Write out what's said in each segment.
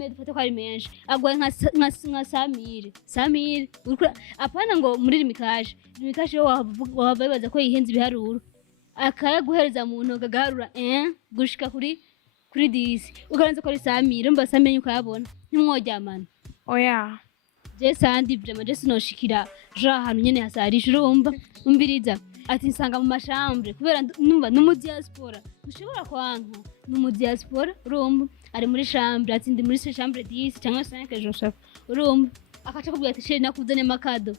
Medufate ko ari menshi agwaye nka Samire apana ngo muri limikaje yo wababaza ko yihenze ibiharuro akayaguhereza mu ntoga gaharura gushika kuri 10 ukaranze ko ari Samire mba Samire ukayabona ntimworyamana oya je sandi vraiment je sinoshikira ja ahantu nyene hasarisha urumva umbiriza ati nsanga mu mashambre kubera numva no mu diaspora ushobora kwanka no mu diaspora urumva ari muri chambre ati ndi muri chambre 10 cyangwa 5 je sais urumva akaca kubwira ati sheri nakuzane makado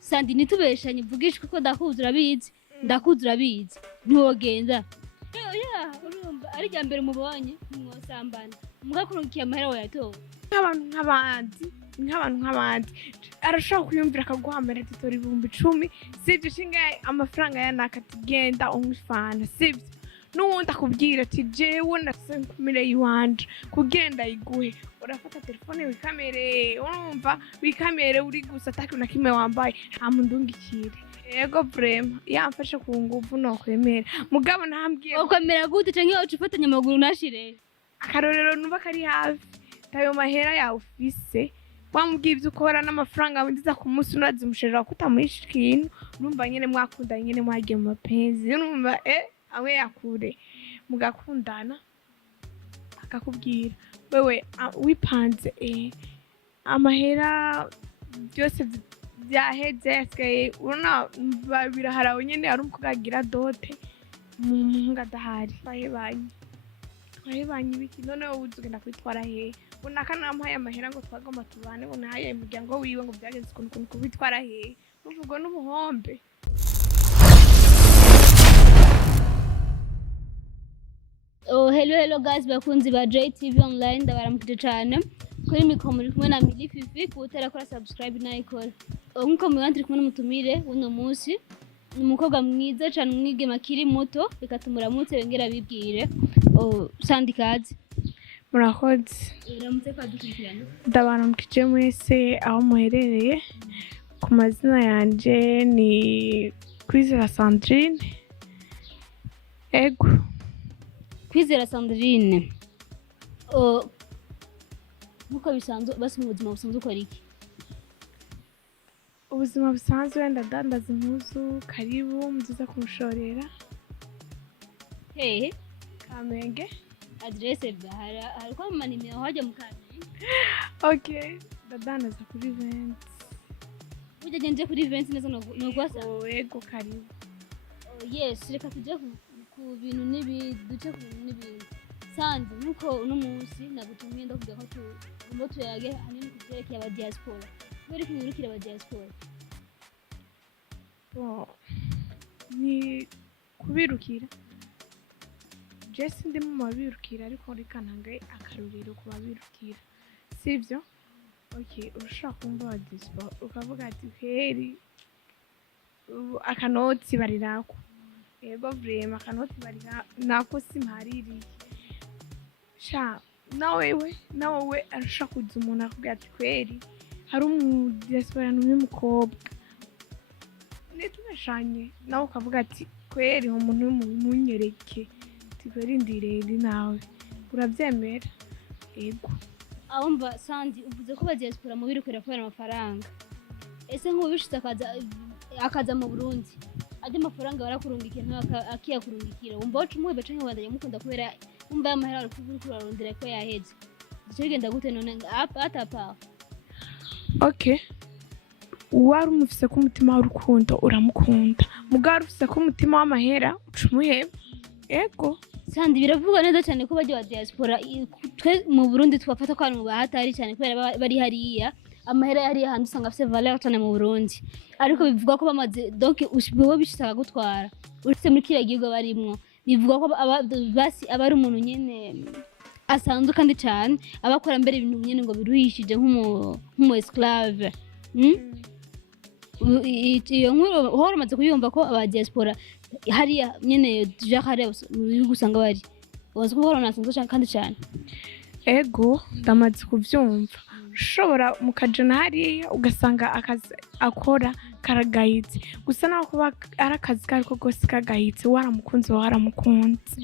sandi nitubeshanye mvugishwe ko ndakuzura bizi ntiwogenda oya urumva ari jambere mubonye mwosambana mugakurukiye amahera wayatowe nk'abantu arashaka kuyumvira akaguhamera tutori 10,000 sivyo shinga amafaranga yanakatigenda umufana sivyo nuwundi akubwira ati jewe ndasenkumire yiwanje kugenda iguhe urafata telefone wikamere urumva wikamere uri gusa ataki na kimwe wambaye amundungikire yego brema yamfashe ku nguvu no kwemera mugabo ntambwiye ukwemera gute canke ucifatanya amaguru nashire akarorero numva kari hafi tayo mahera ya ufise wamubwiye ivyo ukora n'amafaranga winjiza ku munsi urazimushirira kutamuhisha ikintu urumva nyene mwakundanye nyene mwagiye mu mapenzi urumva awe yakure mugakundana akakubwira wewe wipanze amahera byose byaheze yasigaye urona biraharawe nyene ari umukugagira dote muhunga dahari bahebanye ibiki none wowe uzugenda kwitwara he unaka namuhaye amahera ngo twagomba tubane unahaye umuryango wiwe ngo byagenze ukuntu kubitwara he uvugo n'ubuhombe hello guys bakunzi ba JTV online ndabaramukije cyane kuri mikoro muri kumwe na Mili Fifi kutera kora subscribe na icon nkuko mubandi kumwe n'umutumire uno munsi umukobwa mwiza cyane mwige makiri muto bikatumuramutse wengera bibwire sandikazi murakoze iramutse kwadukurikirana ndabaramukije mwese aho muherereye ku mazina yanje ni Kwizera Sandrine ego Kwizera Sandrine muko bisanzwe basi mu buzima busanzwe ukora iki ubuzima busanzwe ndadandaza impuzu karibu mziza kumushorera Kamenge adresse bahara hariko manimero haje mukanye okay ndadandaza kuri 20 uje genje kuri 20 neza no kwasa ego karibu yes reka tuje ku bintu duce ku bintu n'ibintu sandi nuko uno munsi nagutumye ndavuga ko tu yage hanini kuterekeye aba diaspora bari kwirukira aba diaspora ni kubirukira Jesse ndi mu mabirukira ariko reka ntangaye akaruriro ku babirukira sivyo okay urashaka kumva diaspora ukavuga ati heri akanoti barirako yego vrema akanoti barira nako simhariri sha nawe arashaka kuza umuntu akubwira ati kweri hari diaspora n'umukobwa netubeshanye nawe ukavuga ati kweri umuntu w'umunyereke tiveri ndirende nawe urabyemera yego ahomba sandi uvuze ko diaspora mu birukira kubera amafaranga ese nk'ubishitse akaza mu Burundi ade amafaranga barakurungikiye akiyakurungikira umva wacu muwe bacanke wandanya mukunda kubera umva amahera ari kurarondera ko yaheze zigenda gute none atapa okay wari umufise ko umutima w'urukundo uramukunda mugari ufise ko umutima w'amahera ucumuheba ego sandi biravuga neza cyane ko bajya wa diaspora twe mu Burundi twafata ko abantu bahatari cyane kubera bari hariya amahera yari hantu usanga afise valeur cyane mu Burundi ariko bivuga ko bamaze donc ushibo bishaka gutwara uretse muri kiriya gihugu barimwo bivuga ko basi abari umuntu nyene asanzwe kandi cyane abakora mbere ibintu nyene ngo biruhishije nk'umu esclave iyo nkuru horamaze kuyumva ko aba diaspora hariya nyene tuja hariya gusanga bari wazi ko horona asanzwe kandi cyane ego ndamaze kuvyumva ushobora mukajana hariya ugasanga akazi akora karagayitse gusa naho kuba ari akazi kariko gose kagayitse waramukunze waramukunze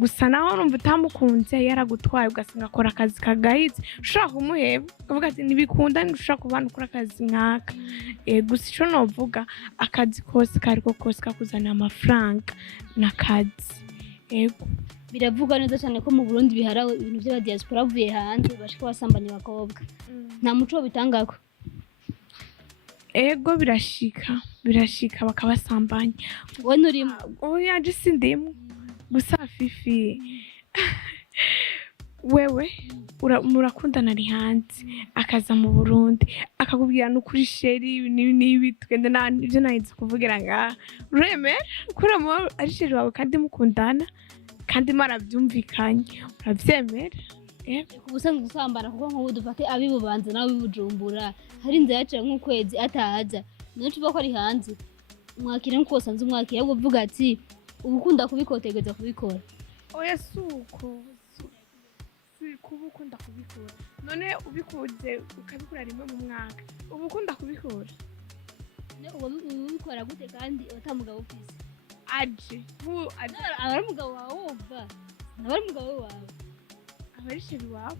gusa naho urumva utamukunze yaragutwaye ugasanga akora akazi kagayitse ushobora kumuheba ukavuga ati ntibikunda ntushobora kubana ukora akazi nkaka gusa ico novuga akazi kose kariko kose kakuzanira amafaranga n'akazi biravuga neza cyane ko mu Burundi biharawe ibintu by'aba diaspora bavuye hanze bashika basambanya abakobwa nta muco bitangako birashika bakabasambanya we nurimo oya je sindimo gusa Fifi wewe murakundana ari hanze akaza mu Burundi akakubwira n'ukuri sheri nibi twende ibyo nahize kuvugira ngaha uremera kuramo ari sheri wawe kandi mukundana kandi marabyumvikanye uravyemera kubusanga gusambana kuko nk'ubu dufate abibubanza nawe bibujumbura hari inzira yaciye nk'ukwezi atahaza niyo tuvuga ko ari hanze mwakira nk'uko usanze umwakira ahubwo uvuga ati uba ukunda kubikotegeza kubikora oya suko kuba ukunda kubikora none ubikuze ukabikora rimwe mu mwaka uba ukunda kubikora ubikora gute kandi utamugabo ufise aje abari umugabo wawe wumva abari umugabo wawe abari sheri wawe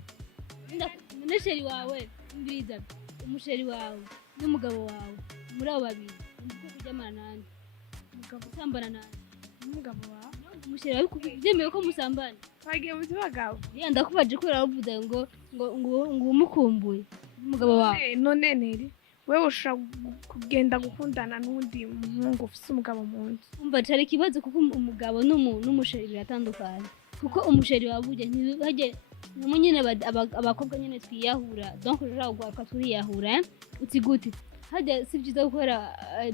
none sheri wawe mbiriza umusheri wawe n'umugabo wawe muri abo babiri uko kuryamana nande umugabo usambana nande n'umugabo wawe umusheri wawe byemeye ko musambana twagiye mu bagabo ndakubaje kubera bavuze ngo umukumbuye umugabo wawe none neri wewe ushobora kugenda gukundana n'undi muhungu ufise umugabo mu nzu umva cyari ikibazo kuko umugabo n'umusheri biratandukanye kuko umusheri wabuye ntihage namwe nyene abakobwa nyene twiyahura donc ushobora kugaruka turiyahura uti gute hajya si byiza gukora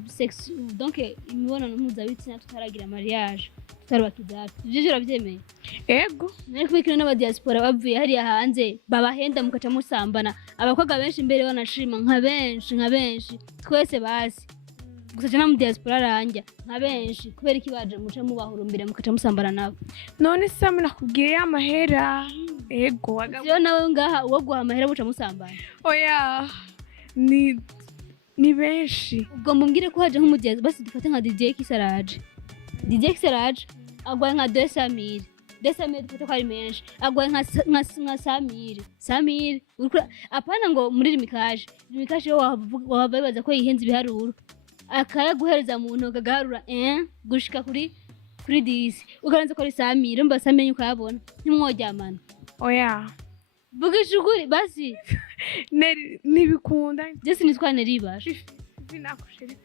sex donc imibonano mpuzabitsina tutaragira mariage tutarubakidata ibyo urabyemeye ego nari kubikira n'aba diaspora bavuye hariya hanze babahenda mukaca musambana abakobwa benshi imbere banashima nka benshi twese basi gusa cyane mu diaspora aranja nka benshi kubera iki baje muca mubahurumbira mukaca musambana nabo none se nakubwiye amahera ego yo nawe ngaha uwo guha amahera buca musambana oya ni benshi ubwo mumbwire ko haje nk'umudiaspora basi dufate nka DJ Kisaraje agwaye nka 200,000 dufate ko ari menshi agwaye nka 100,000 apana ngo muri limikaje yo wababaza ko yihenze ibiharuro akayaguhereza mu ntoga gaharura gushika kuri 10 ukaranze ko ari 100,000 mba 100,000 ukayabona ntimworyamana oya vugisha ukuri basi nibikunda jesi nitwane ribasha binakusheri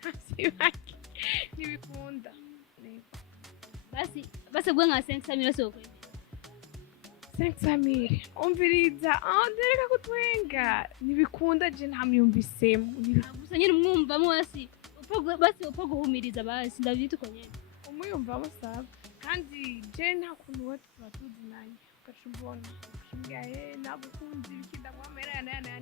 nibikunda basi bwe nka 500,000 basoko 500,000 umviriza ndereka kutwenga nibikunda je ntamyumvisemo gusa nyine umwumvamo basi upfa guhumiriza basi ndavyita uko nyene umuyumvamo saba kandi je nta kuntu we tuba tuzinanye ugacumbona shingaye nagukunze ibikida mwamera yana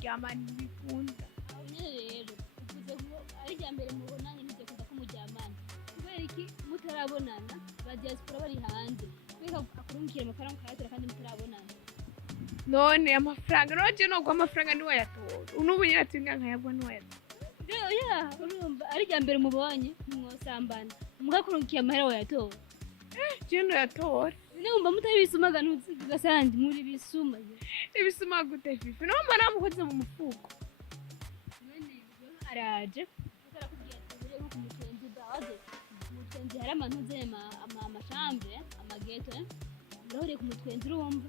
ryamana ibikunda aho nyene rero uvuze ko ari rya mbere mubonanye nivyo kuza ko muryamana kubera iki mutarabonana ba diaspora bari hanze kweka akurungikira amafaranga kayatora kandi mutarabonana none amafaranga noje no gwa amafaranga ni wayatora unubu nyira tinga nkayabwa ni wayatora urumva ari rya mbere mubonye mwosambana mugakurungikiye amahera wayatora jeno yatora numva mutabisumaga ntugasandi muri bisuma ibisuma gute Fifi no mara mukoze mu mufuko none araje akarakubwira ati uri ku mutwenzi dawe mutwenzi hari amantuze amashambre amageto ndahore ku mutwenzi urumva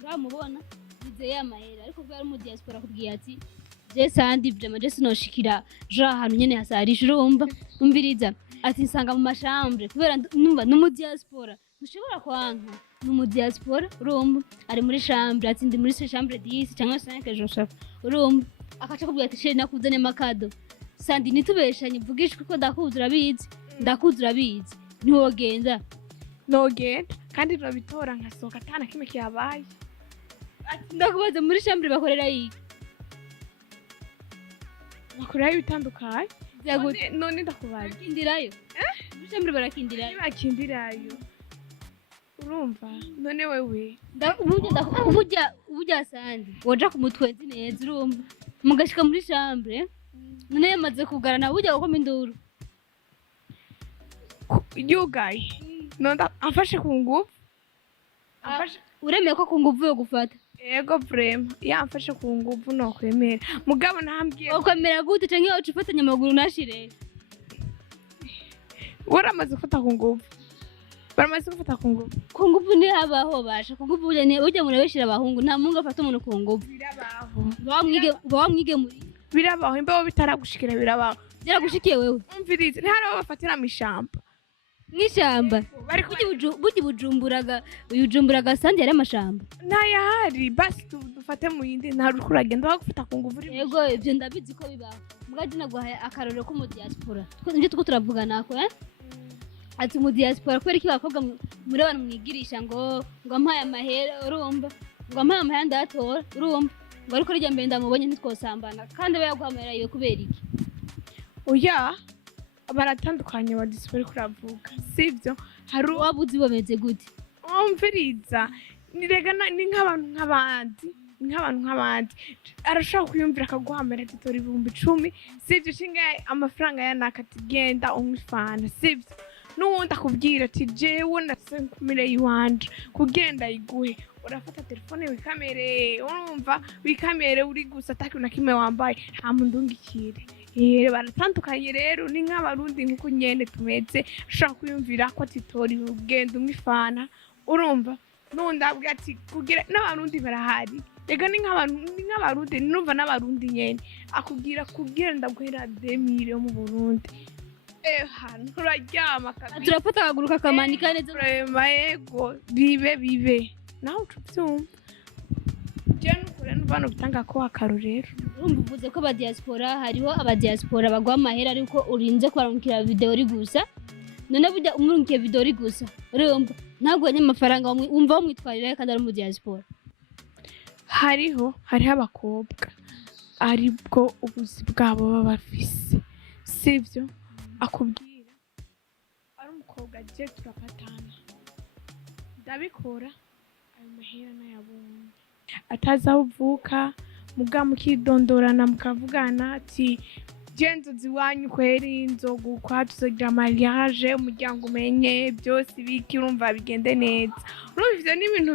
uramubona bizeye amahera ariko bwa mu diaspora kubwiye ati je sandi vraiment je sinoshikira jo ahantu nyene hasarisha urumva umviriza ati nsanga mu mashambre kubera numva no mu diaspora ushobora kwanka no mu diaspora urumva ari muri chambre ati ndi muri chambre 10 cyangwa 5 je sais urumva akaca kubwira ati she nakuzane makado sandi nitubeshanye mvugishwe ko ndakuzi urabizi ntiwogenda nogenda kandi turabitora nkasohoka atana kimwe kiyabaye ati ndakubaza muri chambre bakorera iki bakorera ibitandukanye none ndakubaza bakindirayo muri chambre barakindirayo urumva none wewe uburya sandi woja ku mutwenzi neza urumva mugashika muri chambre none yamaze kugarana burya gukoma induru yugaye nonda amfashe ku nguvu uremeye ko ku nguvu yo gufata ego vrema yamfashe ku nguvu no kwemera mugabo ntambwiye ukwemera gute canke uca ufatanya amaguru nashire waramaze gufata ku nguvu baramaze gufata ku nguvu ni habaho basha ku nguvu ujya murabeshira abahungu nta mungu afata umuntu ku nguvu birabaho bawamwige muri birabaho imbeho bitaragushikira birabaho byaragushikiye wewe umvirize ntihari bafatira mu ishamba mw'ishamba bugi bujumburaga sandi yari amashamba ntayahari basi dufate mu yindi nta ruko uragenda bagufata ku nguvu yego ibyo ndabizi ko bibaho mwaje naguhaye akarorero ko mu diaspora nibyo tuko turavuga nako ati mu diaspora kubera iki bakobwa muri abantu mwigirisha ngo ampaye amahera urumva ngo ampaye amahera ndatora urumva ngo ariko rya mbere ndamubonye ntitwosambana kandi aba yaguhamera iyo kubera iki oya baratandukanye wa diaspora kuravuga sivyo hari wabuzi bameze gute umviriza nirega ni nk'abantu nk'abandi arashaka kuyumvira akaguhamera tutora 10,000 sivyo shingaye amafaranga ya nakatigenda umufana sivyo nuwundi akubwira ati jewe ndasenkumire yiwanje kugenda iguhe urafata telefone wikamere urumva wikamere uri gusa ataki na kimwe wambaye nta mundungikire baratandukanye rero ni nk'abarundi nk'uko nyene tumeze ushaka kuyumvira ko titori ugenda umwifana urumva nundi abwira ati kugira n'abarundi barahari ega ni nk'abarundi numva n'abarundi nyene akubwira kugira ndaguhera 2000 mu Burundi hano uraryama kabisa turafata akaguruka kamanika neza urema yego bibe naho ucubyumva jeno kure n'ubano bitanga ko akarorero urumva uvuze ko aba diaspora hariho aba diaspora bagwa amahera ariko urinze kwarungikira video uri gusa none burya umurungiye video uri gusa urumva ntagwanye amafaranga wumva wamwitwarira kandi ari mu diaspora hariho abakobwa aribwo ubuzi bwabo baba bafise sivyo akubwira ari umukobwa je turapatana ndabikora ayo mahera nayabonye ataza uvuka muga mukidondorana mukavugana ati genzo ziwanyu kweri nzogukwa tuzogira mariage umuryango umenye byose biki urumva bigende neza urumva ivyo ni ibintu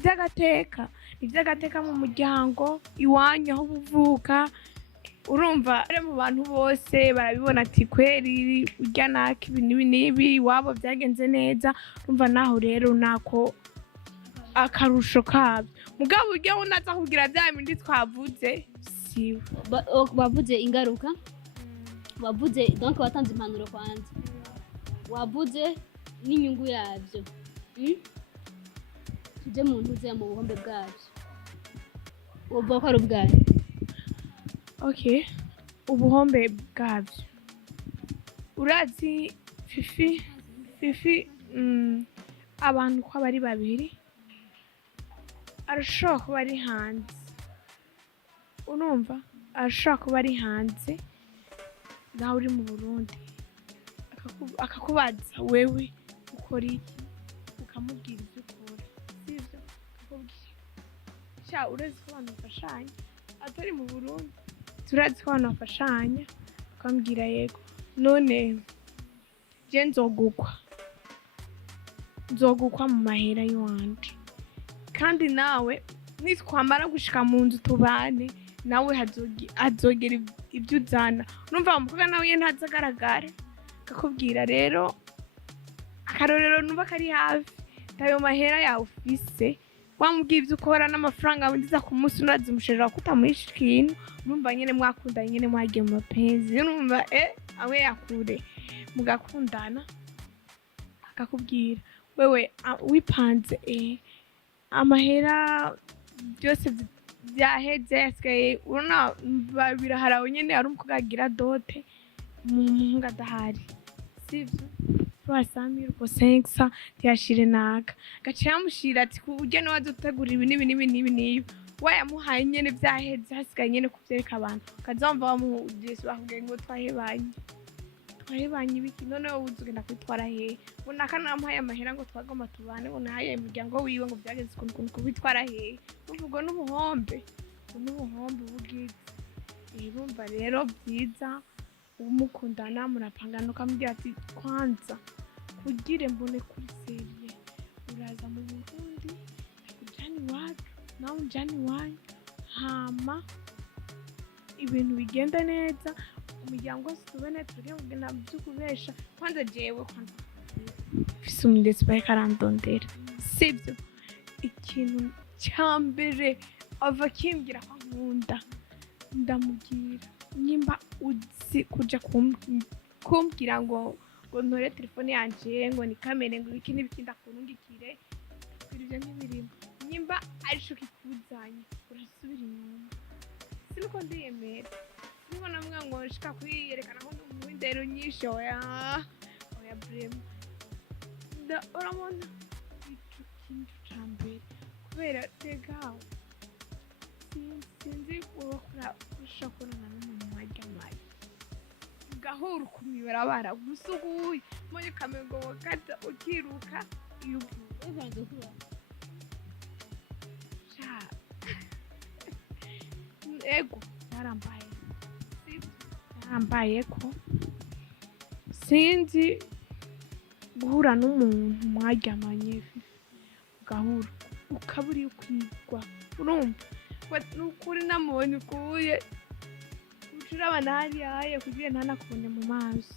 by'agateka ivy'agateka mu muryango iwanyu aho uvuka urumva ari mu bantu bose barabibona ati kweri urya naka ibintu nibi wabo byagenze neza urumva naho rero nako akarusho kabyo mugabo urya unaza kugira bya bindi twavuze siwe bavuze ingaruka wavuze donc watanze impanuro kwanza wavuze n'inyungu yabyo tuje mu ntuze mu buhombe bwabyo uvuga ko ari ubwayo okay ubuhombe bwabyo urazi fifi abantu ko bari babiri arashobora kuba ari hanze urumva arashobora kuba ari hanze nawe uri mu Burundi akakubaza wewe ukora iki ukamubwira ibyo ukora sivyo akakubwira urezi ko abantu bafashanya atari mu Burundi turazi ko abantu bafashanya ukambwira yego none je nzogukwa mu mahera yiwanje kandi nawe nitwamara gushika mu nzu tubane nawe hazogera ibyo uzana urumva umukobwa nawe ntazagaragare akakubwira rero akarorero numva kari hafi tayo mahera yawe ufise wamubwiye ibyo ukora n'amafaranga winjiza ku munsi urazi umushahara ko utamuhisha ikintu urumva nyene mwakundanye nyene mwagiye mu mapenzi urumva awe yakure mugakundana akakubwira wewe wipanze amahera byose byaheze yasigaye urona biraharawe nyene ari umukobwa agira dote umuhungu adahari sivyo twasamira uko sensa tiyashire naka gaciye amushira ati ujye no wadutegura ibi nibi wayamuhaye nyene byaheze hasigaye nyene kuvyereka abantu kazomva bamuhugise bakubwiye ngo twahebanye twahebanye ibiki none wowe uzogenda kwitwara hehe ngo nakanampaye amahera ngo twagomba tubane ngo nahaye imiryango wiwe ngo byageze ukuntu kubitwara hehe uvuga n'ubuhombe bugize urumva rero byiza umukundana murapangana ukamubwira ati kwanza kugire mbone kuri seriye uraza mu Burundi ndakujyana iwacu nawe unjyana iwanyu hama ibintu bigenda neza umuryango wose tubone turiye kugenda by'ukubesha kwanza jewe kwanza mfise umudesi bariko arandondera sibyo ikintu cya mbere ava kimbwira ko nkunda ndamubwira nimba uzi kuja kumbwira ngo ntore telefone yanje ngo ni kamere ngo iki n'ibiki ndakurungikire ibyo ntibirimo nimba arico kikuzanye urasubira inyuma sinuko ndiyemera niba namwe ngo nshika kwiyerekana ko ndi indero nyinshi oya brema urabona ico kintu ca mbere kubera tegaho sinzi ushobora kubonana n'umuntu wajya mayi ugahura ukumibera baragusuguye muri kamengo wakata ukiruka iyo uvuye ego yarambaye ko sinzi guhura n'umuntu mwaryamanye ugahura ukabura iyo kwigwa urumva nukuri namubonye ukuye ucurabana hariya kugira ntanakubone mu maso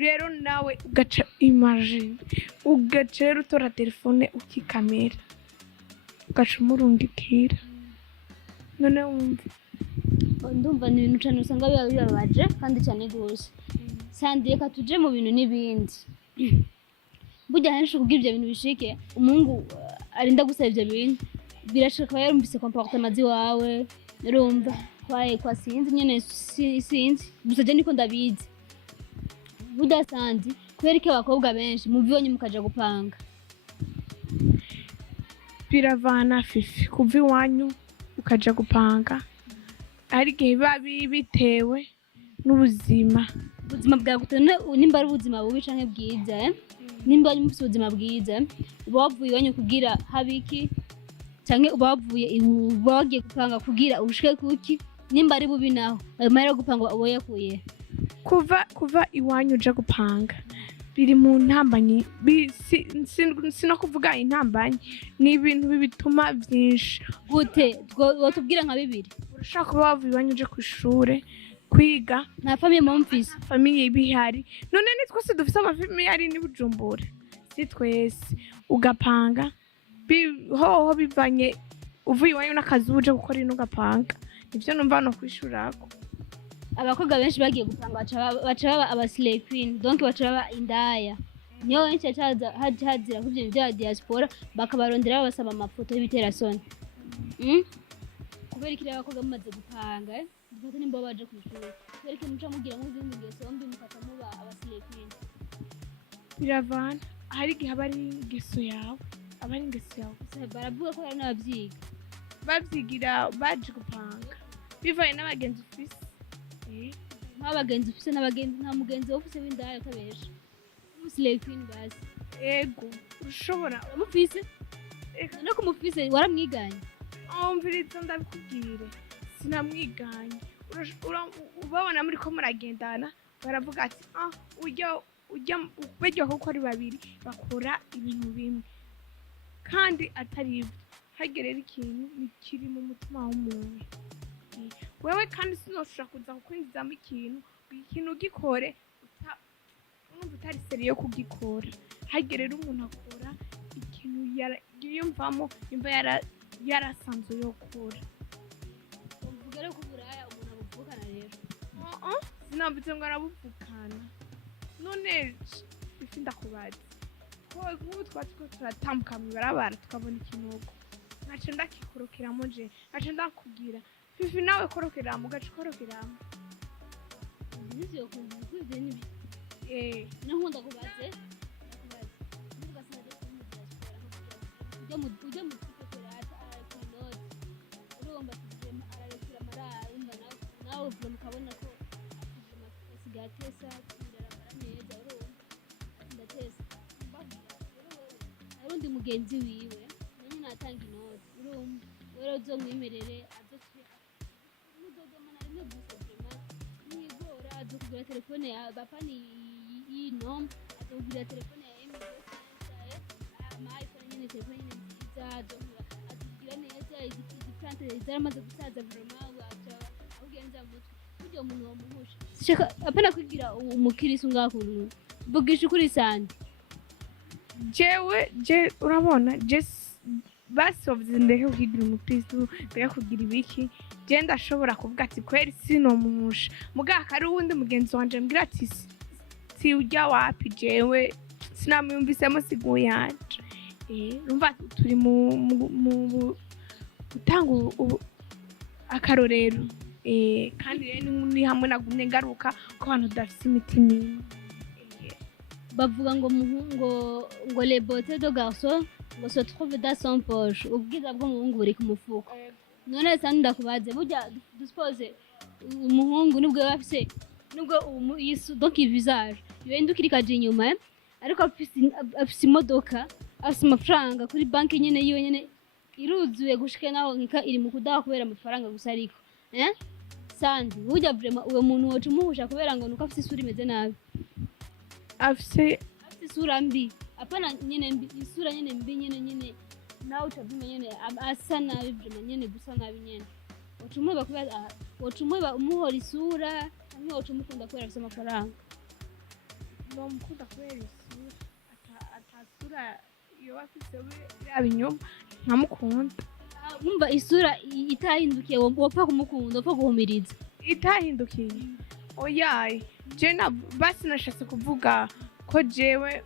rero nawe ugaca imagine ugaca rero utora telefone ukikamera ugaca umurungikira none wumva ndumva ni ibintu cyane usanga biba bibabaje kandi cyane gose sandi reka tuje mu bintu n'ibindi burya henshi kugira ibyo bintu bishike umungu arinda gusaba ibyo bintu birashaka kuba yarumvise comportement wawe urumva kwa sinzi nyene sinzi gusa je niko ndabizi burya sandi kubera ko abakobwa benshi muvibonye mukaja gupanga biravana fifi kuva iwanyu ukaja gupanga ari igihe biba bitewe n'ubuzima bwawe nimba ari ubuzima bubi canke bwiza nimba ari mufise ubuzima bwiza uba wavuye iwanyu kugira habiki canke uba wagiye gupanga kugira ubushike kuki nimba ari bubi naho ayo mahera yo gupanga uba yakuye kuva iwanyu uja gupanga biri mu ntambanyi sino kuvuga intambanyi ni ibintu bituma byinshi gute wotubwira nka bibiri urashaka kuba wavuye iwanyu uje ku ishure kwiga nta famiye mumfise famiye bihari none ni twese dufise amafamiye ari ni Bujumbura si twese ugapanga hoho bivanye uvuye iwanyu n'akazi uje gukora ino ugapanga nivyo numva no kwishurako abakobwa benshi bagiye gupanga baca baba aba slay queen donc baca baba indaya niyo benshi hazira kuvyo bya diaspora bakabarondera babasaba amafoto y'ibiterasoni kubera ikiri abakobwa mumaze gupanga dufate nimba baje kwishura kubera iki muca mugira nk'izindi ngeso mbi mukata muba aba slay queen biravana hari igihe aba ari ingeso yawe baravuga ko hari n'abavyiga bavyigira baje gupanga bivaye n'abagenzi ufise nk'abagenzi ufise n'abagenzi nta mugenzi ufise w'indaya ukabesha slay queen basi ego ushobora mufise no kumufise waramwiganye umviriza ndabikubwire sinamwiganye ubabona muri ko muragendana baravuga ati ujya kuko ari babiri bakora ibintu bimwe kandi atari ibyo hagerera ikintu kiri mu mutima w'umuntu wewe kandi sinoshobora kuza kukwinjizamo ikintu ugikore urumva utari seriye yo kugikora hagerera umuntu akora ikintu yiyumvamo imva yarasanzwe yo gukora uvuga rero ko uburaya umuntu abuvukana rero sinambitse ngo arabuvukana none ifi ndakubaza nk'ubu twari turatambuka mw'ibarabara tukabona ikinogo nkaca ndakikorokiramo je nkaca ndakubwira fifi nawe korokeramo ugaca ukorokeramo nivyo kuntu kwivyo nibi nankunda kubaze nivuga sinaje muri diaspora ujya mu kwitekera akinoti urumva kigema ararekura amarara umva nawe vuga mukabona ko asigaye atesa test arundi mugenzi wiwe nanyi natanga inoti urumva wero uzomwemerere mudodoma na rimwe gusa vraiment nigora azokugura telefone ya bapani yino azokugura telefone ya ama iPhone nyine telefone nziza azokugura neza igipante zaramaze gusaza vraiment wacha ugenza mutwe kujya umuntu wamuhusha shaka apana kugira umukirisu ngakuntu vugisha kuri sandi je urabona basovye ndeke kugira umukristo ndeke kugira ibiki je ndashobora kuvuga ati kweri sinomuhusha mugaka ari wundi mugenzi wanje mbwira ati si ujya wapi jewe sinamyumvisemo sigu yanje urumva turi mu gutanga akarorero kandi rero ni hamwe nagumye ngaruka ko abantu dafite imitima bavuga ngo ngo les beautés de garçon ngo se trouve dans son poche ubwiza bw'umuhungu buri ku mufuko none sandi ndakubaze burya duspose umuhungu nubwo bafise nubwo donc visage yendukira kaje inyuma ariko afise imodoka afise amafaranga kuri banki nyene yiwe nyene iruzuye gushika naho nka iri mu kudaha kubera amafaranga gusa ariko sandi burya vraiment uwo muntu wocu muhusha kubera ngo nuko afise isura imeze nabi afise isura mbi apana nyene mbi isura nyene mbi nyene nawe utavuma nyene asa nabi vraiment nyene gusa nabi nyene wocu kubera wocu umuhora isura hamwe wocu mukunda kubera afise amafaranga no mukunda kubera isura atasura yo afise yabinyoma nkamukunda umva isura itahindukiye wopfa kumukunda wopfa guhumiriza itahindukiye oyaye jena basi nashatse kuvuga ko jewe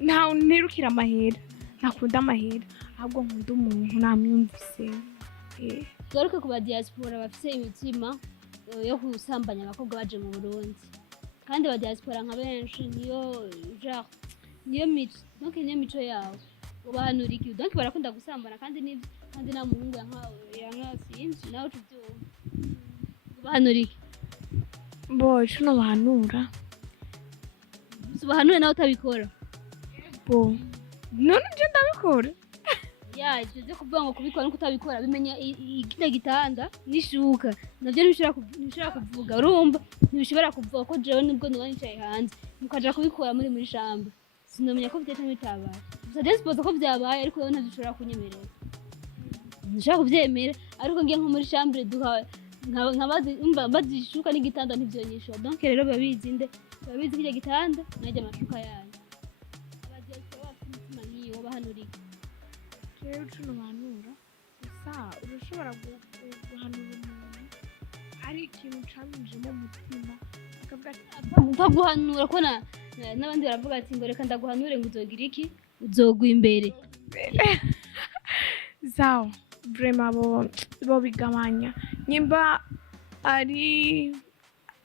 nta ntirukira amahera ntakunda amahera ahubwo nkunda umuntu namyumvise garuka ku ba diaspora bafise imitima yo gusambanya abakobwa baje mu Burundi kandi ba diaspora nka benshi niyo genre niyo mico donc niyo mico yawo ubahanuriki donc barakunda gusambana kandi nta muhungu yanka sinzi nawe tubyumva ubahanuriki ico no bahanura ubahanure nawe utabikora none je ndabikora je kuvuga ngo kubikora nuko utabikora bimenya igita gitanda nishuka navyo ntibishobora kuvuga urumva ntibishobora kuvuga ko jewe nibwo nuba nicaye hanze mukaja kubikora muri shamba sinomenya ko byete bitabaye gusa je suppose ko byabaye ariko yo ntazishobora kunyemerera nshaka kubyemera ariko ngiye nko muri chambre duha bazishuka n'igitanda ntibyonyesha donc rero babizi kirya gitanda najya amashuka yayo abagiye bafite imitima niyo bahanurika rero ucuno banura gusa urashobora guhanura umuntu ari ikintu caminjemo umutima akavuga ati guhanura ko n'abandi baravuga ati ngo reka ndaguhanure ngo uzogira iki uzogwa imbere zawo vraiment bo bigabanya nyimba ari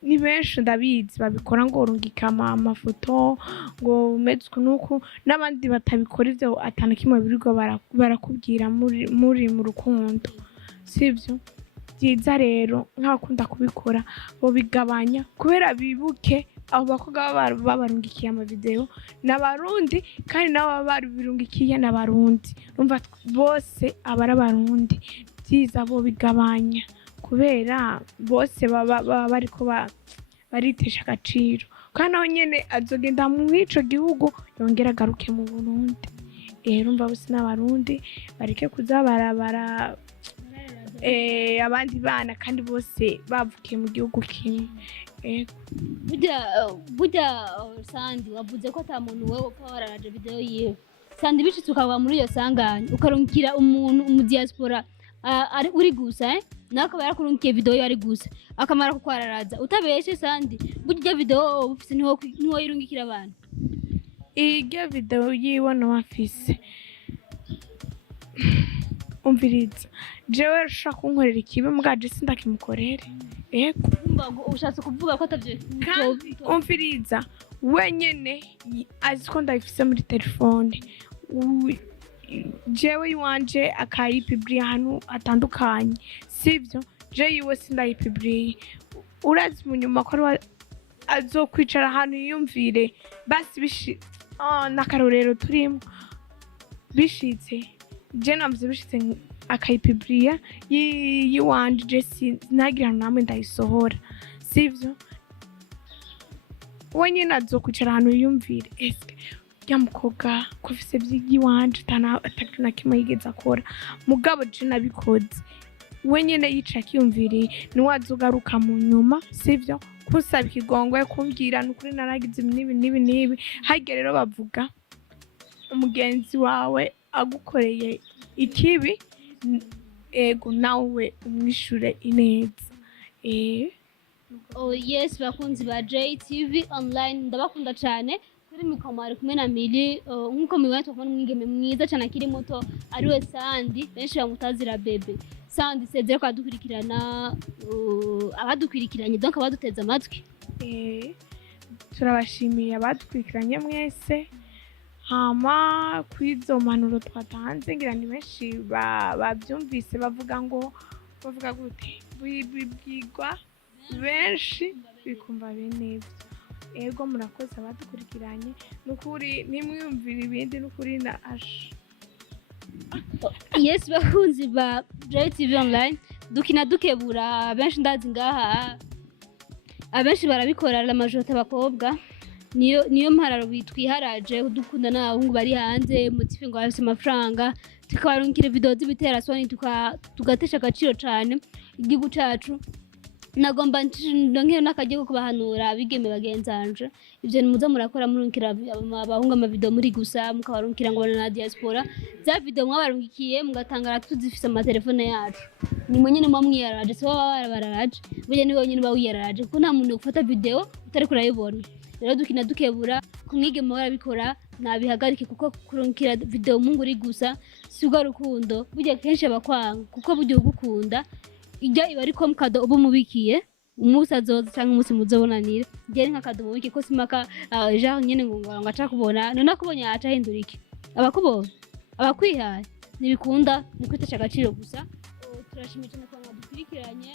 ni benshi ndabizi babikora ngo urungika amafoto ngo umetswe nuko n'abandi batabikora ivyo atana kimwe birirwa barakubwira muri mu rukundo sivyo byiza rero nkakunda kubikora bo bigabanya kubera bibuke abo bakobwa babarungikiye amavideo n'abarundi kandi nabo barubirungikiye n'abarundi umva bose abara barundi byiza bo bigabanya kubera bose baba bariko baritesha agaciro kandi aho nyene azogenda mu ico gihugu yongera agaruke mu Burundi urumva bose n'abarundi bareke kuza barabara abandi bana kandi bose bavukiye mu gihugu kimwe burya sandi wavuze ko ata muntu wewe upfa wararaje video yiwe sandi bishitse ukaba muri iyo sanganya ukarungikira umuntu mu diaspora uri gusa nawe akaba yarakurungikiye video yo ari gusa akamara kukwararaza utabeshe sandi burya video ufise niho yirungikira abantu iryo video yiwe no afise umviriza jewe rushaka kunkorera ikibe mwaje sindakimukorere mbago ushatse kuvuga ko atavyo umviriza wenyene azi ko ndabifise muri telefone jewe iwanje akayipibriya ahantu hatandukanye sivyo je yiwe sindayipibriye urazi mu nyuma ko azokwicara ahantu yiyumvire basi n'akarorero turimo bishitse je navuze bishitse akayipibriya yiwanje je sinagira namwe ndayisohora sivyo wenyine azokwicara ahantu yiyumvire eske ya mukobwa ko afise by'iwanje atakintu na kimwe yigeze akora mugabo je nabikoze wenyine yicaye akiyumviriye niwe azogaruka mu nyuma sivyo kusaba ikigongwe kumbwira nukuri naragize nibi harya rero bavuga umugenzi wawe agukoreye ikibi ego nawe umwishure ineza Oh yes, bakunzi ba JTV online ndabakunda cyane kuri mikomari kumwe na Mili nkuko mibona tubona umwigeme mwiza cyane akiri muto ariwe Sandi benshi bamutazira bebe Sandi sezere ko adukurikirana abadukurikiranye donc abaduteza amatwi turabashimiye abadukurikiranye mwese hama kwizo manuro twatanze ngira ni benshi babyumvise bavuga gute bibwirwa benshi bikumva benevyo ego murakoze abadukurikiranye nukuri nimwiyumvira ibindi nukuri na yes bakunzi ba JTV online dukina dukebura benshi ndazi ngaha abenshi barabikora la majorité abakobwa niyo mpararo bitwiharaje dukunda n'abahungu bari hanze mutifi ngo bafise amafaranga tukabarunkira video z'ibitera soni tugatesha agaciro cyane igihugu cacu nagomba ndonke nakagiye kubahanura abigeme bagenzanje ivyo nimuza murakora murunkira abahungu ama video muri gusa mukabarunkira ngo na Diaspora za video mwabarungikiye mugatangara tuzifise ama telefone yacu ni mwenyene mwamwiyaraje so bararaje buje ni wenyene bawiyaraje kuko nta muntu ufata video utari kurayibona rero dukina dukebura kumwigeme barabikora nabihagarike kuko kurunkira video mungu uri gusa siga rukundo buje kenshi abakwanga kuko buje ugukunda ijya iba ariko mukado ubu mubikiye umusa azoza cyangwa umusi muzobonanira je nkakado mubiki ko simaka genre nyene ngo ngaca kubona none akubonye aca hindurike abakubona abakwihaye nibikunda nikwitesha agaciro gusa turashimije no kwa dukurikiranye